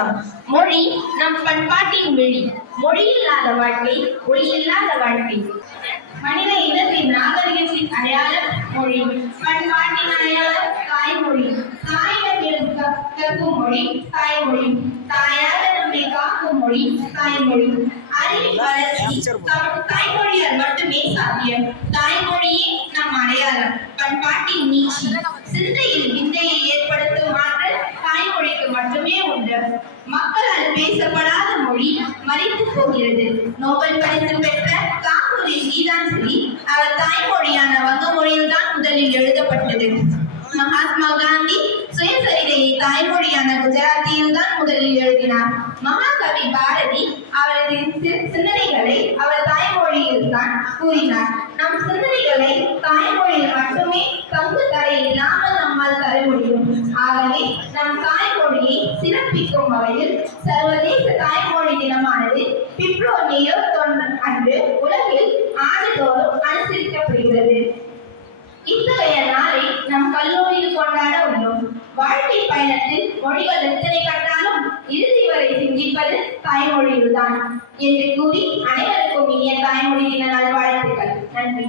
வணக்கம். மொழி நம் பண்பாட்டின் விழி. மொழி இல்லாத வாழ்க்கை ஒளி இல்லாத வாழ்க்கை. மனித இனத்தின் நாகரிகத்தின் அடையாளம் மொழி. பண்பாட்டின் அடையாளம் தாய்மொழி. தாயிடம் கற்கும் மொழி தாய்மொழி. தாயாக நம்மை காக்கும் மொழி தாய்மொழி. அறிவின் வளர்ச்சி தாய்மொழியால் மட்டுமே சாத்தியம். தாய்மொழியே நம் அடையாளம். பண்பாட்டின் நீட்சி சிந்தையில் விந்தையை ஏற்படுத்தும் ஆற்றல் தாய்மொழிக்கு மட்டுமே உண்டு. மக்களால் பேசப்படாத மொழி மறைத்து போகிறது. நோபல் பரிசு பெற்ற தாகூரின் கீதாஞ்சலி அவர் தாய்மொழியான வங்க மொழியில் தான் முதலில் எழுதப்பட்டது. மகாத்மா காந்தி சுயசரிதையை தாய்மொழியான குஜராத்தியில் தான் முதலில் எழுதினார். மகாகவி பாரதி அவரது சிந்தனைகளை அவர் தாய்மொழியில் தான் கூறினார். நம் சிந்தனைகளை தாய்மொழியில் மட்டுமே பங்கு தடை இல்லாமல் நம்மால் தர முடியும். ஆகவே நம் தாய்மொழியை சிறப்பிக்கும் வகையில் சர்வதேச தாய்மொழி தினமானது பிப்ரவரி 21 அன்று உலகில் ஆண்டுதோறும் அனுசரிக்கப்படுகிறது. இத்தகைய நாளை நம் கல்லூரியில் கொண்டாட உள்ளோம். வாழ்க்கை பயணத்தில் மொழிகள் எத்தனை கற்றாலும் இறுதி வரை சிந்திப்பது தாய்மொழியில்தான் என்று கூறி அனைவருக்கும் இனிய தாய்மொழி தின நல்வாழ்த்துக்கள். நன்றி.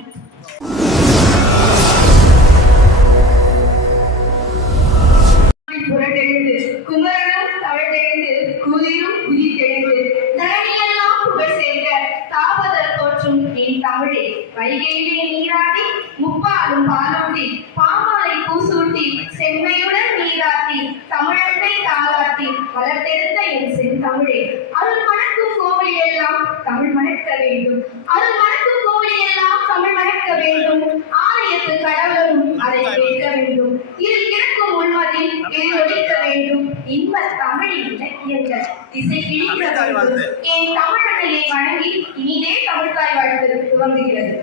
புரட்டெழுந்து குமரனும் தவழ்ந்தெழுந்து கூலியும் குதித்தெழுந்து தரணியெல்லாம் புகழ் சேர்க்க தாபதல் தோற்றும் என் தமிழே வைகையிலே நீராடி முப்பாலும் பாலூட்டி பாமாலை பூசூட்டி செம்மையுடன் நீராட்டி தமிழத்தை தாளாட்டி வளர்த்தெடுத்த என் செந்தமிழே அருள் மணக்கும் கோவில் எல்லாம் தமிழ் மணக்க வேண்டும். அருள் மணக்கும் கோவில் எல்லாம் தமிழ் மணக்க வேண்டும். ஆலயத்து கடவுளும் அதை கேட்க வேண்டும். இதில் கிடக்கும் உள்மதில் ஒழிக்க வேண்டும். இன்ப தமிழ் இலக்கியங்கள் திசை கிழிக்க வேண்டும். என் தமிழர்களை வணங்கி இனிதே தமிழ்தாய் வாழ்த்து துவங்குகிறது.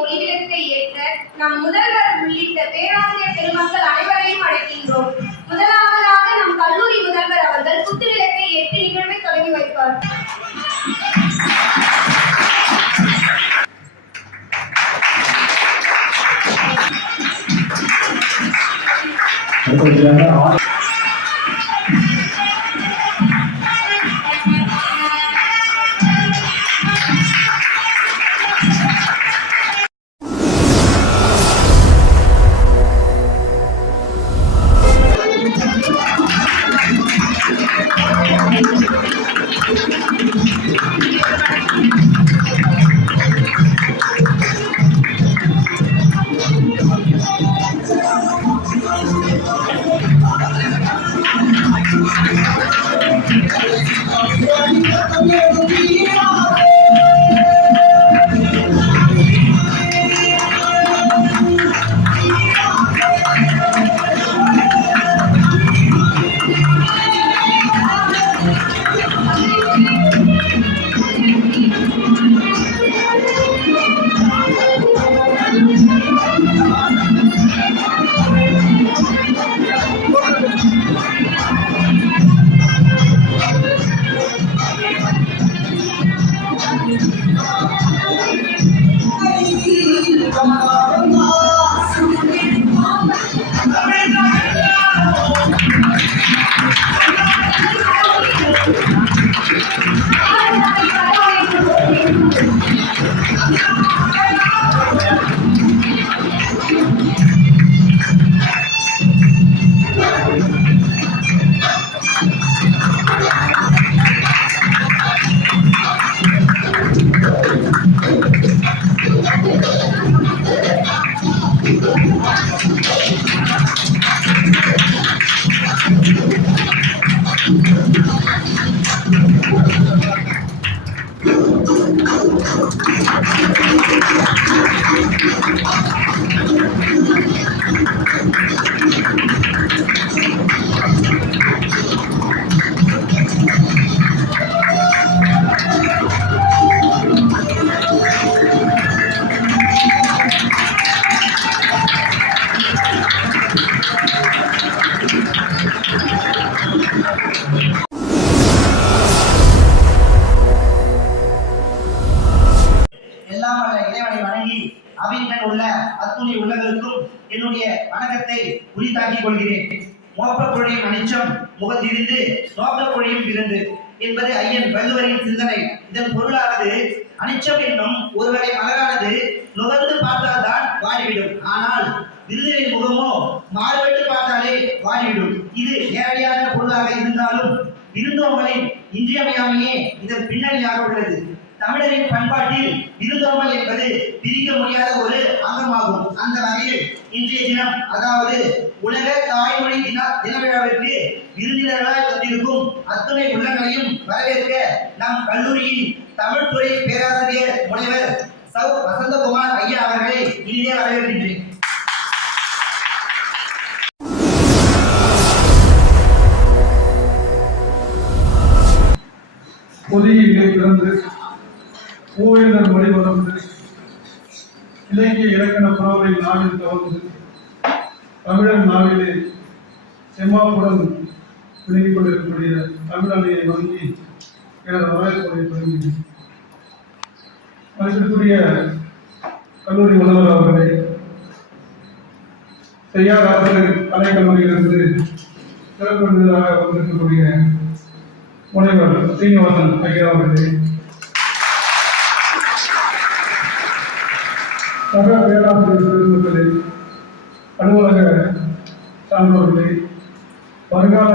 ஒளிவிளக்கை ஏற்ற நம் முதல்வர் உள்ளிட்ட பேராசிரியர் பெருமக்கள் அனைவரையும் அழைக்கின்றோம். முதலாவதாக நம் கல்லூரி முதல்வர் அவர்கள் குத்துவிளக்கை ஏற்றி நிகழ்வை தொடங்கி வைப்பார். நாட்டினுடன் உள்ள அத்துணை உள்ளவருக்கும் என்னுடைய வணக்கத்தை உரித்தாக்கிக் கொள்கிறேன். மோப்பப் பொழியும் அனிச்சம் முகத்திருந்து நோக்கப் பொழியும் விருந்து என்பது ஐயன் வள்ளுவரின் சிந்தனை. இதன் பொருளானது அனிச்சம் என்னும் ஒரு வகை மலரானது நுகர்ந்து பார்த்தால்தான் வாடிவிடும். ஆனால் விருந்தின் முகமோ மாறுபட்டு பார்த்தாலே வாடிவிடும். இது நேரடியான பொருளாக இருந்தாலும் விருந்தோம்பலின் இன்றியமையாமையே இதன் பின்னணியாக உள்ளது. தமிழரின் பண்பாட்டில் விருந்தோம்பல் என்பது பிரிக்க முடியாத ஒரு அங்கமாகும். அந்த வகையில் இன்றைய தினம், அதாவது உலக தாய்மொழி தின விழாவிற்கு விருந்தினர்களாய் வந்திருக்கும் அத்துணை உள்ளங்களையும் வரவேற்க நம் கல்லூரியின் தமிழ் துறை பேராசிரியர் முனைவர் சௌ வசந்தகுமார் ஐயா அவர்களை இனிதே வரவேற்கின்றேன். பொதியிலே பிறந்து ஓவியர் மொழி வளர்ந்து இலக்கிய இலக்கண புறவரை நாவில் கவர்ந்து தமிழர் நாவிலே செம்மாப்புடன் விளங்கிக் கொண்டிருக்கக்கூடிய தமிழனையை வழங்கி எனது வரவேற்பை தொடங்கினேன். மதிப்பிற்குரிய கல்லூரி முதல்வர் அவர்களே, செய்யார் அரசு கலைக்கல்லூரியிலிருந்து சிறப்பு விருதாக வந்திருக்கக்கூடிய முனைவர் சீனிவாசன் ஐயா அவர்களே, சக பேராசிரியர் பெருமக்களே, அலுவலக சான்றோர்களே, வருங்கால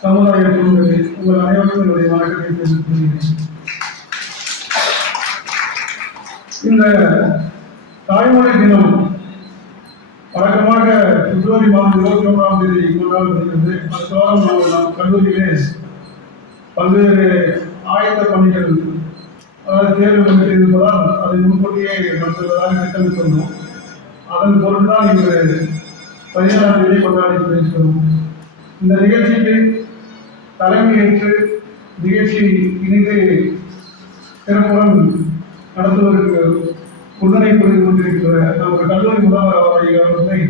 சமுதாய குழுக்களே, உங்கள் அனைவருக்கும் என்னுடைய வணக்கத்தை தெரிவித்துக் கொள்கிறேன். இந்த தாய்மொழி தினம் வழக்கமாக பிப்ரவரி மாதம் 21ஆம் தேதி கொண்டாடப்படுகிறது. அடுத்த வாரம் நாம் கல்லூரியிலே பல்வேறு ஆயத்த பணிகள், அதாவது தேர்வு கமிட்டி இருப்பதால் அதை முன்கூட்டியே நடத்துவதாக திட்டமிட்டுள்ளோம். அதன் பொருள்தான் இன்று 17ஆம் தேதி கொண்டாடி பேசுகிறோம். இந்த நிகழ்ச்சிக்கு தலைமையேற்று நிகழ்ச்சி இனிது சிறப்புடன் நடத்துவதற்கு உறுதுணை புரிந்து கொண்டிருக்கிற நமது கல்லூரி முதல்வர் அவர்களை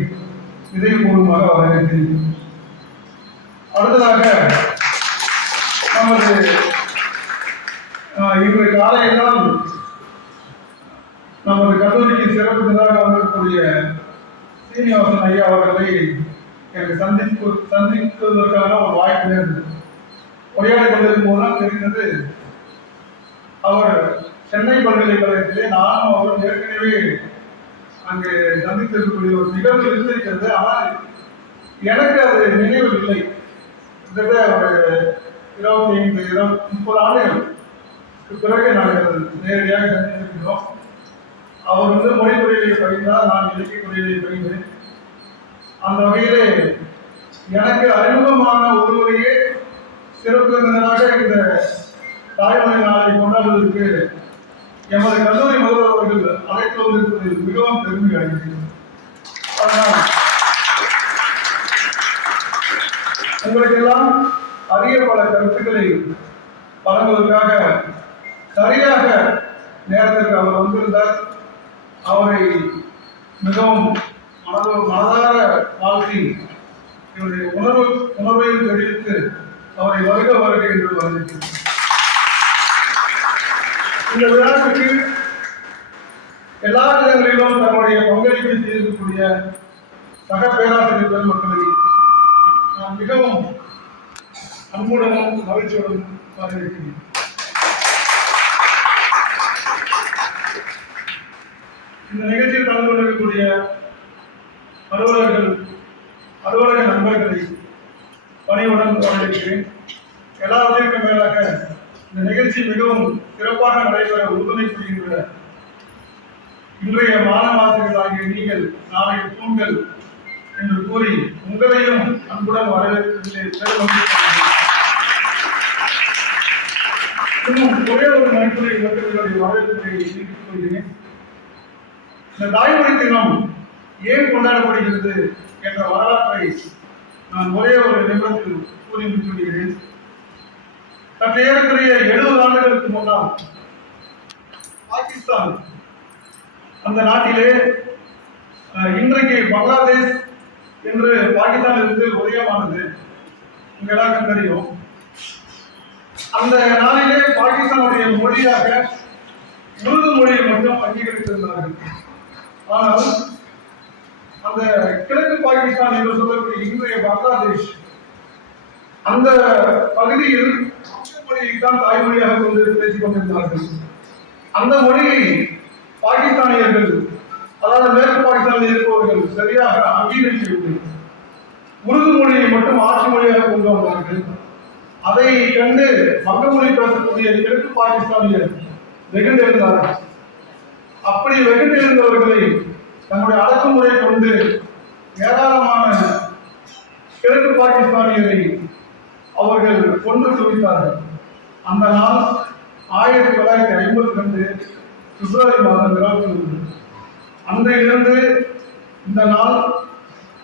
இதயபூர்வமாக வரவேற்கிறேன். அடுத்ததாக நமது இன்று காலையில்தான் நமது கல்லூரிக்கு சிறப்பு விருதாக வந்திருக்கக்கூடிய சீனிவாசன் ஐயா அவர்களை எனக்கு சந்திப்பதற்கான ஒரு வாய்ப்பு நேர்ந்தது. உரையாடி கொண்டிருக்கும் போதுதான் தெரிந்தது, அவர் சென்னை பல்கலைக்கழகத்திலே நானும் அவரும் ஏற்கனவே அங்கு சந்தித்திருக்கக்கூடிய ஒரு நிகழ்வு இருந்திருக்கிறது. ஆனால் எனக்கு அது நினைவில் இல்லை. கிட்டத்தட்ட ஒரு 25-30 ஆண்டுகளுக்கு பிறகு நாங்கள் நேரடியாக சந்தித்திருக்கிறோம். அவர் மொழித்துறையை படித்தார், நான் இலக்கிய துறையை பயின்றேன். அந்த வகையிலே எனக்கு அறிமுகமான ஒருவரையே சிறப்பு விருந்தினராக இந்த தாய்மொழி நாளை கொண்டாடுவதற்கு எமது கல்லூரி முதல்வர் அவர்கள் அழைத்து வந்திருப்பது மிகவும் பெருமை அடைகிறது. அதனால் உங்களுக்கெல்லாம் அதிக பல கருத்துக்களை வழங்குவதற்காக சரியாக நேரத்திற்கு அவர் வந்திருந்தார். அவரை மிகவும் மனதார வாழ்த்தி இவருடைய உணர்வையும் தெரிவித்து அவரை வருக என்று வரவேற்கிறேன். இந்த விழாவுக்கு எல்லா இடங்களிலும் தன்னுடைய பங்களிப்பை செய்திருக்கக்கூடிய சக பேராசிரியர் பெருமக்களை நான் மிகவும் அன்புடனும் மகிழ்ச்சியுடன் வரவேற்கிறேன். இந்த நிகழ்ச்சியில் கலந்து கொண்டிருக்கக்கூடிய அலுவலக நண்பர்களை பணியுடன் வரவேற்கிறேன். எல்லாவற்றிற்கும் மேலாக இந்த நிகழ்ச்சி மிகவும் சிறப்பாக நடைபெற உறுதுணை புரிகின்ற இன்றைய மாணவாசிரியர்களாகிய நீங்கள் நாளைய தூண்கள் என்று கூறி உங்களையும் அன்புடன் வரவேற்பதிலே இன்னும் ஒரே ஒரு மணித்துறை இலக்குகளை வரவேற்பை நீக்கிக் கொள்கிறேன். இந்த தாய்மொழி தினம் ஏன் கொண்டாடப்படுகிறது என்ற வரலாற்றை நான் ஒரே ஒரு நிமிடத்தில் கூறி முடித்துவிடுகிறேன். சற்று ஏறக்குறைய 70 ஆண்டுகளுக்கு முன்னால் பாகிஸ்தான், அந்த நாட்டிலே இன்றைக்கு பங்களாதேஷ் என்று பாகிஸ்தானிலிருந்து உதயமானது உங்க எல்லாருக்கும் தெரியும். அந்த நாளிலே பாகிஸ்தானுடைய மொழியாக உருது மொழியை மட்டும் அங்கீகரித்திருந்தார்கள். ஆனால் அந்த கிழக்கு பாகிஸ்தான் என்று சொல்லக்கூடிய இன்றைய பங்களாதேஷ் அந்த பகுதியில் மொழியை தான் தாய்மொழியாக கொண்டு பேசிக் கொண்டிருந்தார்கள். அந்த மொழியை பாகிஸ்தானியர்கள், அதாவது மேற்கு பாகிஸ்தானில் இருப்பவர்கள் சரியாக அங்கீகரிக்கவில்லை. உருது மொழியை மட்டும் ஆட்சி மொழியாக கொண்டு வந்தார்கள். அதை கண்டு வங்க மொழி பேசக்கூடிய கிழக்கு பாகிஸ்தானியர் வெகுண்டெழுந்தார்கள். அப்படி வெகுண்டெழுந்தவர்களை தன்னுடைய அடக்குமுறை கொண்டு ஏராளமான கிழக்கு பாகிஸ்தானியரை அவர்கள் கொன்று குவித்தார்கள். அந்த நாள் 1952 பிப்ரவரி மாதம் 21. அன்றையிலிருந்து இந்த நாள்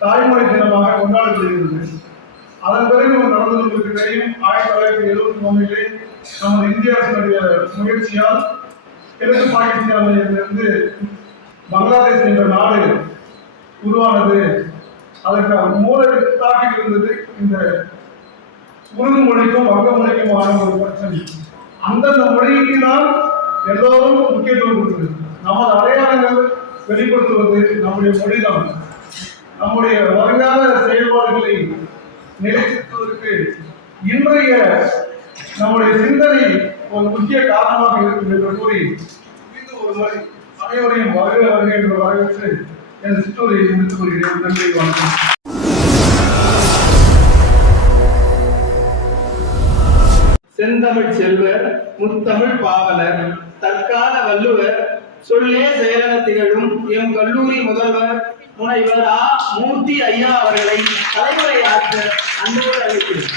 தாய்மொழி தினமாக கொண்டாடப்படுகிறது. அதன் பிறகு நடந்து கொண்டிருக்க தெரியும், 1973 நமது இந்திய அரசுடைய முயற்சியால் கிழக்கு பாகிஸ்தானிலிருந்து பங்களாதேஷ் என்ற நாடு உருவானது. அதற்கு மூலத்தாக இருந்தது இந்த உருது மொழிக்கும் வங்க மொழிக்குமான ஒரு பிரச்சனை. அந்தந்த மொழிக்கு தான் எல்லோரும் முக்கியத்துவம் கொடுத்தது. நமது அடையாளங்கள் வெளிப்படுத்துவது நம்முடைய மொழிதான். நம்முடைய வருங்கால செயல்பாடுகளை நிலைநிறுத்துவதற்கு இன்றைய நம்முடைய சிந்தனை ஒரு முக்கிய காரணமாக இருக்கும் என்று கூறி மீண்டும் ஒரு முறை அனைவரையும் வருக என்று வரவேற்று என் சிற்றுரையை முடித்துக் கொள்கிறேன். நன்றி, வணக்கம். செந்தமிழ் செல்வர், முத்தமிழ் பாவலர், தற்கால வள்ளுவர், சொல்லே செயலென திகழும் எம் கல்லூரி முதல்வர் முனைவர் ஆ. மூர்த்தி ஐயா அவர்களை தலைமுறையாற்ற அன்போடு அழைக்கிறேன்.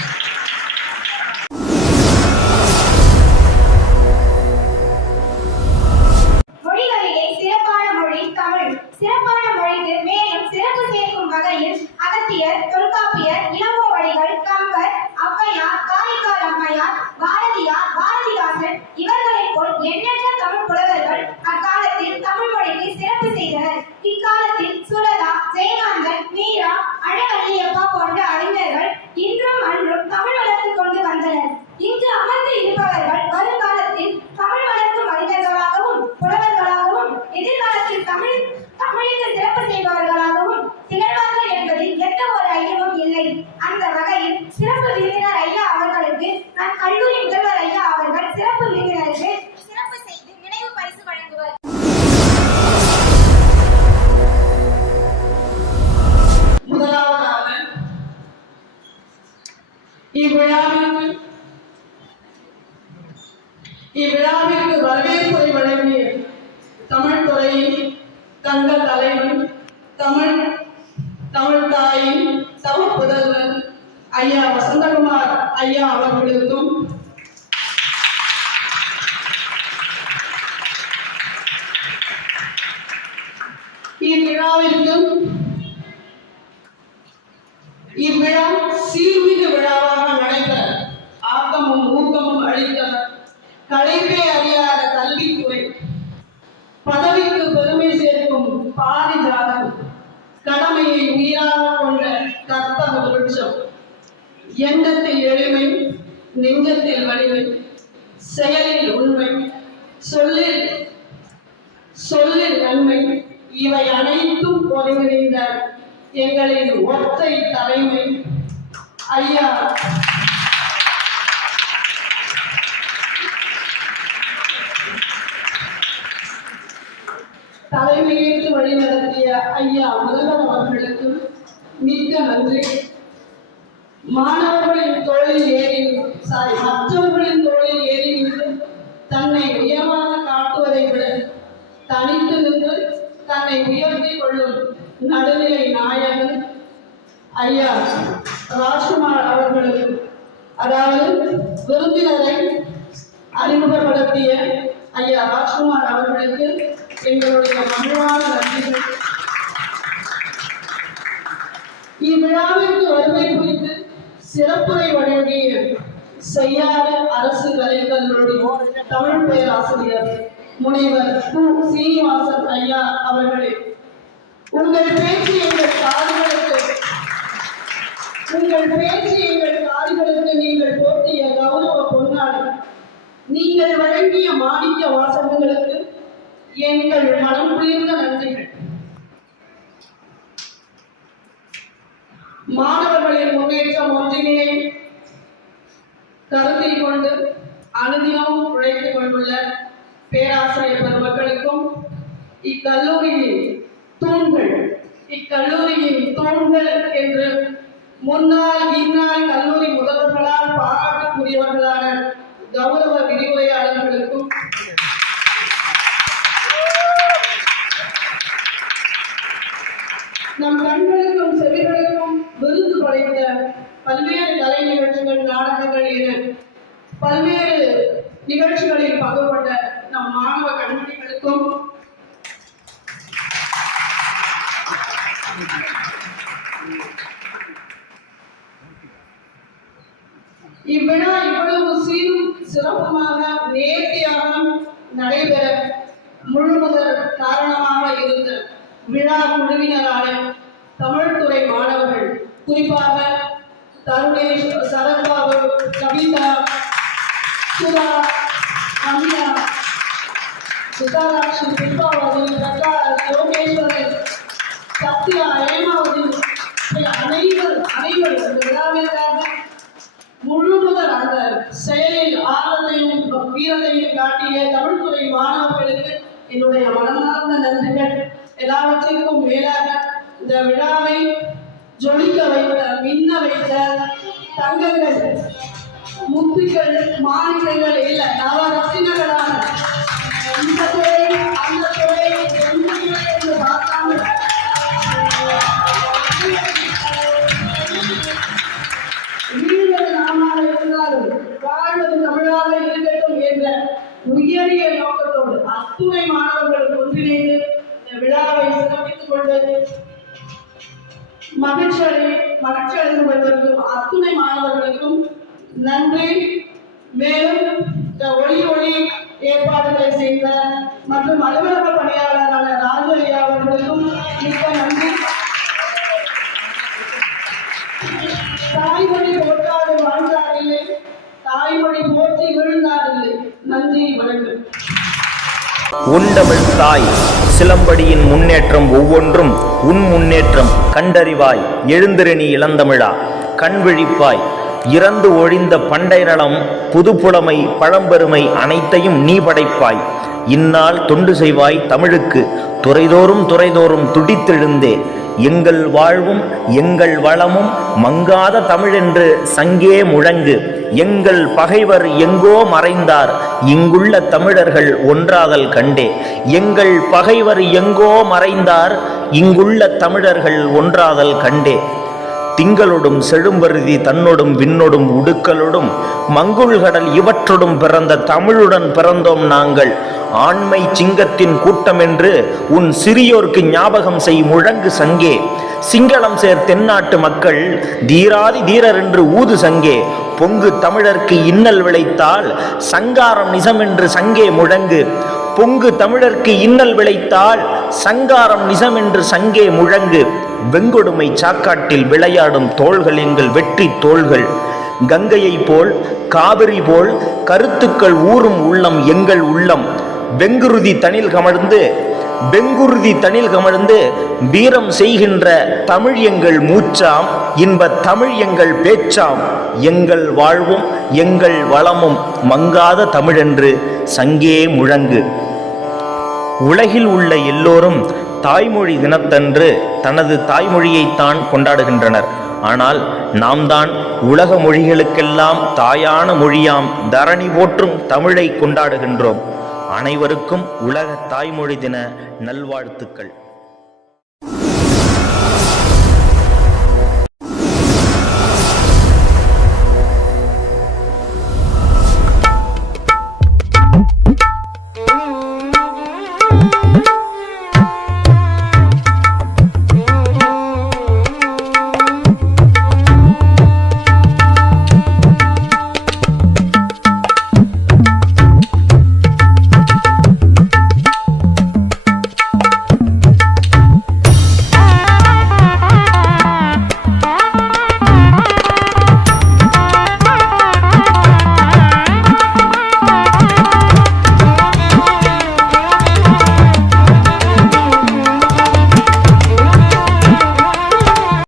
மொழிகளிலே சிறப்பான மொழி தமிழ். சிறப்பான மொழிக்கு மேலும் சிறப்பு சேர்க்கும் வகையில் அகத்தியர், தொல்காப்பியர், இளங்கோவடிகள், கம்பர், ஔவையார், காரைக்கால் அம்மையார், பாரதியார், பாரதிதாசன் இவர்களைப் போல் எண்ணற்ற தமிழ் புலவர்கள் அக்காலத்தில் தமிழ் மொழிக்கு சிறப்பு செய்தனர். இக்காலத்தில் சுரதா, ஜெயகாந்தன், மீரா, அழகல்லியப்பா போன்ற அறிஞர்கள் இன்றும் அன்றும் தமிழ் வளர்த்துக் கொண்டு வந்தனர். இங்கு அமர்ந்து இருப்பவர்கள் வருங்காலத்தில் தமிழ் வளர்க்கும் அறிஞர்களாகவும் புலவர்களாகவும் எதிர்காலத்தில் தமிழுக்கு சிறப்பு செய்பவர்களாகவும் திகழ்வார்கள் என்பதில் எந்த ஒரு ஐயமும் இல்லை. அந்த வகையில் சிறப்பு விருந்தினர் ஐயா அவர்களுக்கு நான் கல்லூரி முதல்வர் ஐயா அவர்கள் சிறப்பு விருந்தினருக்கு சிறப்பு செய்து நினைவு பரிசு வழங்குவர். முதலாவதாக இவ்விழாவிற்கு வரவேற்புரை வழங்கிய தமிழ் துறையின் தங்க தலைவன், தமிழ் தாயின் தவ புதல்வன் ஐயா வசந்தகுமார் ஐயா அவர்களுக்கும், இவ்விழா சீர்மிகு விழாவாக நடைபெற ஆக்கமும் ஊக்கமும் அளித்தவர் களைப்பே அறியாத கல்வித்துறை, பதவிக்கு பெருமை சேர்க்கும் பாரிஜாதம், கடமையை உயிராக கொண்ட கற்பக விருட்சம், எண்ணத்தில் எளிமை, நெஞ்சத்தில் வலிமை, செயலில் உண்மை, சொல்லில் நன்மை, இவை அனைத்தும் ஒருங்கிணைந்த எங்களின் ஒற்றை தலைமை ஐயா தலைமையேற்று வழிநடத்திய ஐயா முதல்வர் அவர்களுக்கு மிக்க நன்றி. மற்றவர்களின் தோளில் ஏறி நின்று தன்னை உயர்வாக காட்டுவதை விட தனித்து நின்று தன்னை உயர்த்தி கொள்ளும் நடுநிலை நாயகன் ஐயா ராஜ்குமார் அவர்களுக்கு, அதாவது விருந்தினரை அறிமுகப்படுத்திய ஐயா ராஜ்குமார் அவர்களுக்கு எங்களுடைய மகிழ்வான நன்றிகள். இவ்விழாவிற்கு வருகை குறித்து சிறப்புரை வழங்கிய செய்யாறு அரசு கலைக்கல்லூரி தமிழ் பேராசிரியர் முனைவர் கு. சீனிவாசன் ஐயா அவர்களே, உங்கள் பேச்சு எங்கள் காதுகளுக்கு நீங்கள் போற்றிய கௌரவ பொன்னாடை, நீங்கள் வழங்கிய மாணிக்க வாசகங்களுக்கு எங்கள் மனம் குளிர்ந்த நன்றிகள். மாணவர்களின் முன்னேற்றம் ஒன்றினை கருத்தில் கொண்டு அனுதினமும் உழைத்துக் கொண்டுள்ள பேராசிரியர் பெருமக்களுக்கும் இக்கல்லூரியின் தூண்கள் என்று முன்னாள் இந்நாள் கல்லூரி முதல்வர்களால் பாராட்டுக்குரியவர்களான கௌரவ விரிவுரையாளர்களுக்கும் நம் கண்களுக்கும் செவிகளுக்கும் விருது படைத்த பல்வேறு கலை நிகழ்ச்சிகள், நாடகங்கள் என பல்வேறு நிகழ்ச்சிகளில் பங்கு கொண்ட நம் மாணவ கண்மணிகளுக்கும் இவ்விழா இவ்வளவு சீரும் சிறப்புமாக நேர்த்தியாக நடைபெற முழுமுதல் காரணமாக இருந்த விழா குழுவினரான தமிழ்துறை மாணவர்கள், குறிப்பாக தருணேஷ், சரத்பாபு, கவிதா, சுதா, ரம்யா, சுதாராட்சி, புஷ்பாவதி, பிரகாஷ், யோகேஸ்வரன், சத்யா, ஹேமாவதி அனைவரும் இந்த விழாவிற்காக முழுமுதல் அந்த செயலில் ஆர்வத்தையும் வீரத்தையும் காட்டிய தமிழ்துறை மாணவர்களுக்கு என்னுடைய மனமார்ந்த நன்றிகள். எல்லாவற்றிற்கும் மேலாக இந்த விழாவை ஜொலிக்க வைத்த, மின்ன வைத்த தங்கங்கள், முத்துகள், மாநிலங்கள் இல்ல நவரத்தினங்களான இந்த துறை அந்த துறை என்று பார்க்காமல் வீடுகள் நாமாக இருந்தாலும் வாழ்வது தமிழாக இருக்கட்டும் என்ற உயரிய நோக்கத்தோடு அத்துணை மாணவர்கள் ஒன்றிணைந்து இந்த விழாவை சிறப்பித்துக் கொண்டு மகிழ்ச்சி அடைந்து வருவதற்கும் அத்துணை மாணவர்களுக்கும் நன்றி. மேலும் இந்த ஒளி ஏற்பாடுகளை செய்த மற்றும் அலுவலக பணியாளரான ராஜு ஐயா அவர்களுக்கும் மிக்க நன்றி. தாய்மொழி போற்றாது வாழ்ந்தாரில்லை, தாய்மொழி போற்றி விழுந்தாரில்லை. நன்றி, வணக்கம். உண்டமிழ் தாய் சிலம்படியின் முன்னேற்றம் ஒவ்வொன்றும் உன் முன்னேற்றம் கண்டறிவாய். எழுந்திரணி இளந்தமிழா கண்விழிப்பாய். இறந்து ஒழிந்த பண்டை நலம், புதுப்புலமை, பழம்பெருமை அனைத்தையும் நீ படைப்பாய். இந்நாள் தொண்டு செய்வாய் தமிழுக்கு, துறைதோறும் துடித்தெழுந்தே. எங்கள் வாழ்வும் எங்கள் வளமும் மங்காத தமிழென்று சங்கே முழங்கு. எங்கள் பகைவர் எங்கோ மறைந்தார், இங்குள்ள தமிழர்கள் ஒன்றாதல் கண்டே. எங்கள் பகைவர் எங்கோ மறைந்தார், இங்குள்ள தமிழர்கள் ஒன்றாதல் கண்டே. திங்களொடும் செழும்பருதி தன்னொடும் விண்ணொடும் உடுக்கலொடும் மங்குள்கடல் இவற்றொடும் பிறந்த தமிழுடன் பிறந்தோம் நாங்கள். ஆண்மை சிங்கத்தின் கூட்டம் என்று உன் சிறியோர்க்கு ஞாபகம் செய் முழங்கு சங்கே. சிங்களம் சேர் தென்னாட்டு மக்கள் தீராதி தீரர் என்று ஊது சங்கே. பொங்கு தமிழர்க்கு இன்னல் விளைத்தால் சங்காரம் நிசமென்று சங்கே முழங்கு. பொங்கு தமிழர்க்கு இன்னல் விளைத்தால் சங்காரம் நிசமென்று சங்கே முழங்கு. வெங்கொடுமை சாக்காட்டில் விளையாடும் தோள்கள் எங்கள் வெற்றி தோள்கள். கங்கையை போல் காவிரி போல் கருத்துக்கள் ஊறும் உள்ளம் எங்கள் உள்ளம். வெங்குருதி தனில் கமழ்ந்து வீரம் செய்கின்ற தமிழ் எங்கள் மூச்சாம். இன்ப தமிழ் எங்கள் பேச்சாம். எங்கள் வாழ்வும் எங்கள் வளமும் மங்காத தமிழென்று சங்கே முழங்கு. உலகில் உள்ள எல்லோரும் தாய்மொழி தினத்தன்று தனது தாய்மொழியைத்தான் கொண்டாடுகின்றனர். ஆனால் நாம் தான் உலக மொழிகளுக்கெல்லாம் தாயான மொழியாம் தரணி போற்றும் தமிழை கொண்டாடுகின்றோம். அனைவருக்கும் உலக தாய்மொழி தின நல்வாழ்த்துக்கள்.